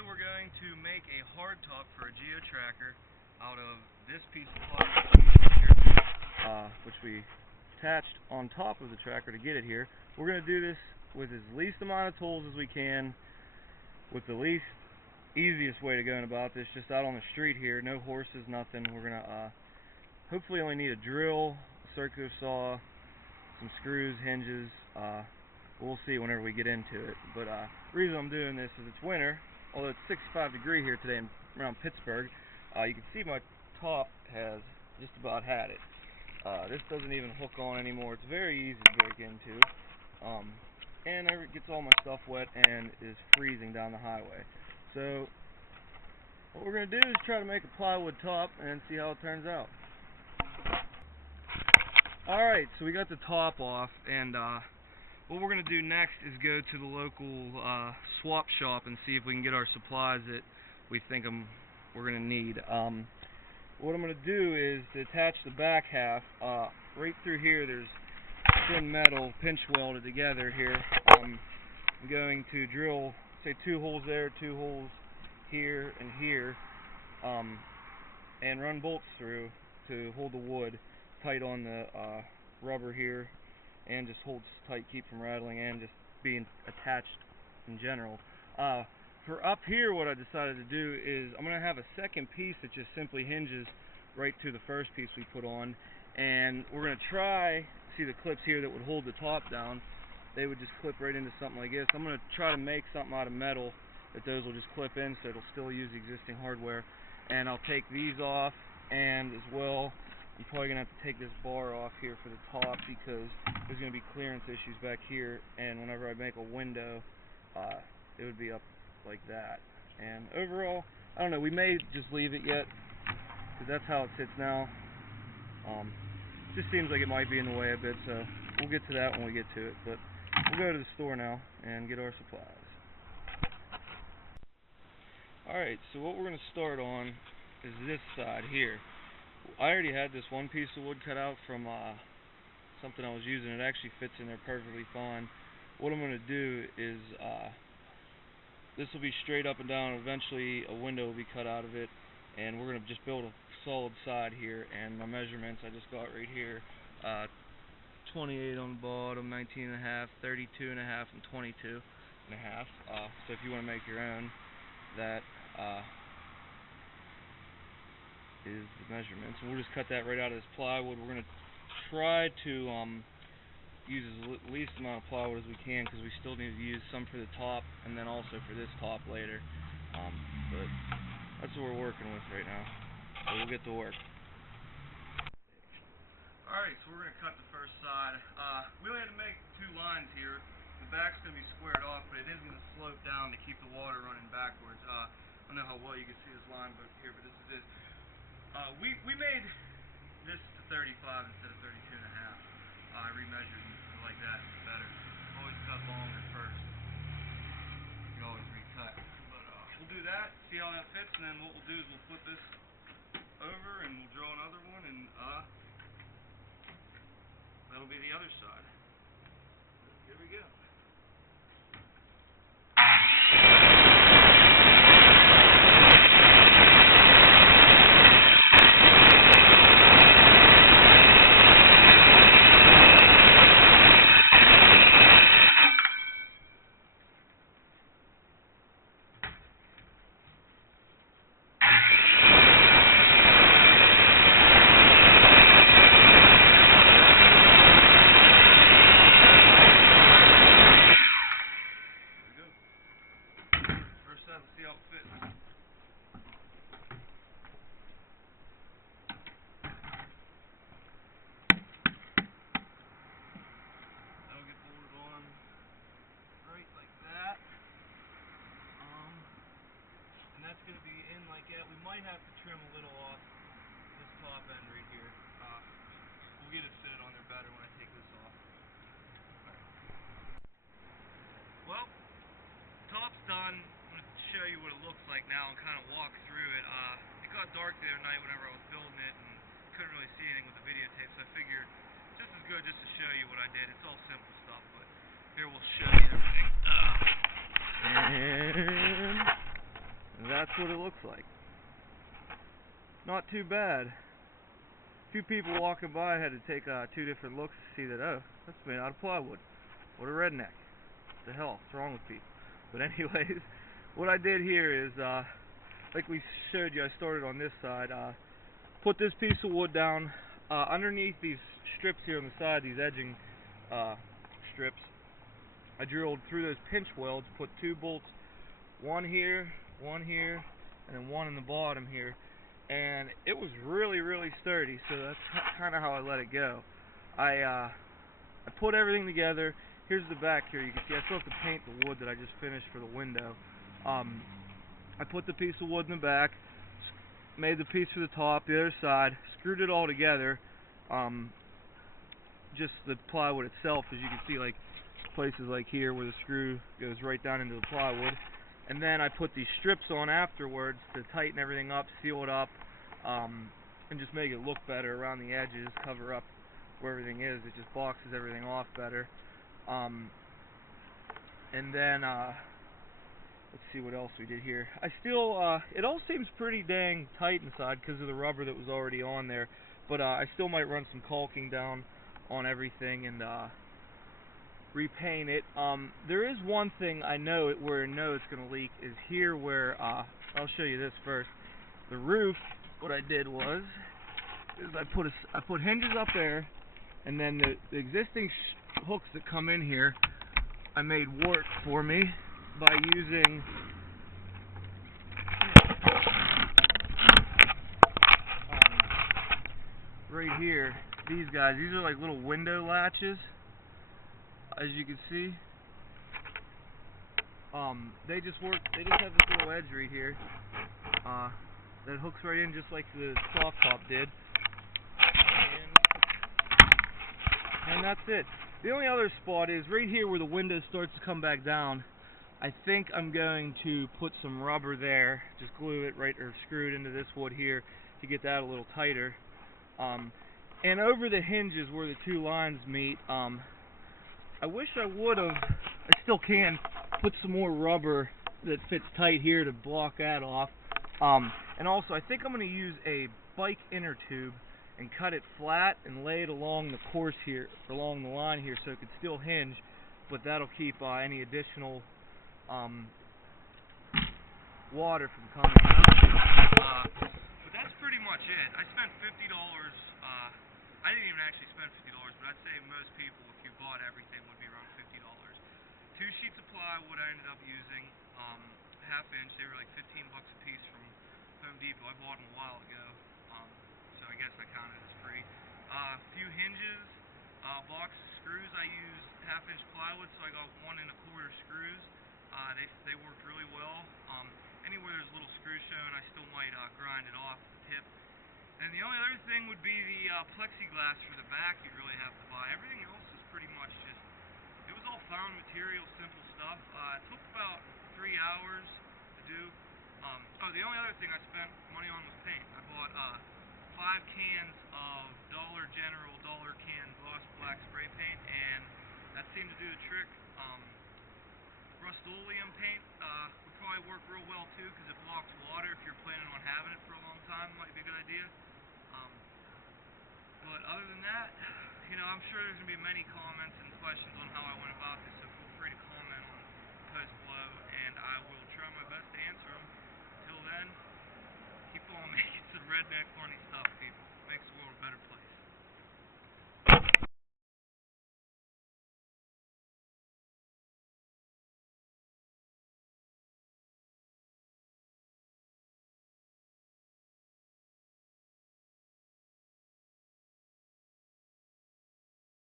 Today we're going to make a hardtop for a Geo Tracker out of this piece of plywood here, which we attached on top of the tracker to get it here. We're going to do this with as least amount of tools as we can, with the least easiest way to go about this, just out on the street here, no horses, nothing. We're going to hopefully only need a drill, a circular saw, some screws, hinges. We'll see whenever we get into it. But the reason I'm doing this is it's winter, although it's 65 degrees here today around Pittsburgh. You can see my top has just about had it. This doesn't even hook on anymore. It's very easy to break into. And it gets all my stuff wet and is freezing down the highway. So what we're going to do is try to make a plywood top and see how it turns out. Alright, so we got the top off, and what we're going to do next is go to the local swap shop and see if we can get our supplies that we think we're going to need. What I'm going to do is to attach the back half. Right through here there's thin metal pinch welded together here. I'm going to drill, say, 2 holes there, 2 holes here and here, and run bolts through to hold the wood tight on the rubber here, and just holds tight, keep from rattling and just being attached in general. For up here, what I decided to do is I'm going to have a second piece that just simply hinges right to the first piece we put on, and we're going to try, see the clips here that would hold the top down, they would just clip right into something like this. I'm going to try to make something out of metal that those will just clip in, so it'll still use the existing hardware. And I'll take these off, and as well, I'm probably going to have to take this bar off here for the top, because there's going to be clearance issues back here, and whenever I make a window, it would be up like that. And overall, I don't know, we may just leave it yet, because that's how it sits now. Just seems like it might be in the way a bit, so we'll get to that when we get to it. But we'll go to the store now and get our supplies. Alright, so what we're going to start on is this side here. I already had this one piece of wood cut out from something I was using. It actually fits in there perfectly fine. What I'm going to do is this will be straight up and down. Eventually a window will be cut out of it, and we're going to just build a solid side here. And my measurements I just got right here, 28 on the bottom, 19.5, 32.5, and 22.5. So if you want to make your own, that is the measurements. And we'll just cut that right out of this plywood. We're going to try to use as least amount of plywood as we can, because we still need to use some for the top and then also for this top later. But that's what we're working with right now. So we'll get to work. Alright, so we're going to cut the first side. We only had to make 2 lines here. The back's going to be squared off, but it is going to slope down to keep the water running backwards. I don't know how well you can see this line here, but this is it. We made this to 35 instead of 32.5. I remeasured and like that, it's better. Always cut longer first. You can always recut. But we'll do that, see how that fits, and then what we'll do is we'll flip this over and we'll draw another one, and that'll be the other side. Here we go. See how it fits. That'll get bolted on right like that. And that's going to be in like that. We might have to trim a little off this top end right here. We'll get it fitted on there better when I take this off. Alright. Well, top's done. I'm going to show you what it looks like now and kind of walk through it. It got dark the other night whenever I was building it, and couldn't really see anything with the videotape, so I figured just as good just to show you what I did. It's all simple stuff, but here we'll show you everything. And And that's what it looks like. Not too bad. A few people walking by had to take 2 different looks to see that, oh, that's made out of plywood. What a redneck. What the hell? What's wrong with people? But anyways, what I did here is, like we showed you, I started on this side. Put this piece of wood down underneath these strips here on the side, these edging strips. I drilled through those pinch welds, put 2 bolts, one here, and then one in the bottom here. And it was really, really sturdy, so that's kind of how I let it go. I put everything together. Here's the back here. You can see I still have to paint the wood that I just finished for the window. I put the piece of wood in the back, made the piece for the top, the other side, screwed it all together. Just the plywood itself, as you can see, like places like here where the screw goes right down into the plywood. And then I put these strips on afterwards to tighten everything up, seal it up, and just make it look better around the edges, cover up where everything is. It just boxes everything off better. And then, let's see what else we did here. I still, it all seems pretty dang tight inside because of the rubber that was already on there. But I still might run some caulking down on everything and repaint it. There is one thing I know where I know it's going to leak is here where, I'll show you this first. The roof, what I did was, is I put hinges up there, and then the existing hooks that come in here, I made work for me by using right here, these guys. These are like little window latches, as you can see. They just work. They just have this little edge right here that hooks right in, just like the soft top did, and that's it. The only other spot is right here where the window starts to come back down. I think I'm going to put some rubber there, just glue it right, or screw it into this wood here to get that a little tighter. And over the hinges where the 2 lines meet, I wish I would have, I still can, put some more rubber that fits tight here to block that off. And also, I think I'm going to use a bike inner tube and cut it flat and lay it along the course here, along the line here, so it could still hinge, but that'll keep any additional water from coming out. But that's pretty much it. I spent $50. I didn't even actually spend $50, but I'd say most people, if you bought everything, would be around $50. 2 sheets of plywood I ended up using, half-inch. They were like 15 bucks a piece from Home Depot. I bought them a while ago, so I guess I counted it as free. A few hinges, box of screws. I used half-inch plywood, so I got 1 1/4 screws. They worked really well. Anywhere there's a little screw showing, I still might grind it off the tip. And the only other thing would be the plexiglass for the back you really have to buy. Everything else is pretty much just, it was all found material, simple stuff. It took about 3 hours to do. The only other thing I spent money on was paint. I bought 5 cans of Dollar General can gloss black spray paint, and that seemed to do the trick. Rust-Oleum paint would probably work real well too, because it blocks water. If you're planning on having it for a long time, it might be a good idea. But other than that, you know, I'm sure there's going to be many comments and questions on how I went about this, so feel free to comment on the post below, and I will try my best to answer them. Until then, keep on making some redneck funny stuff, people. Makes the world a better place.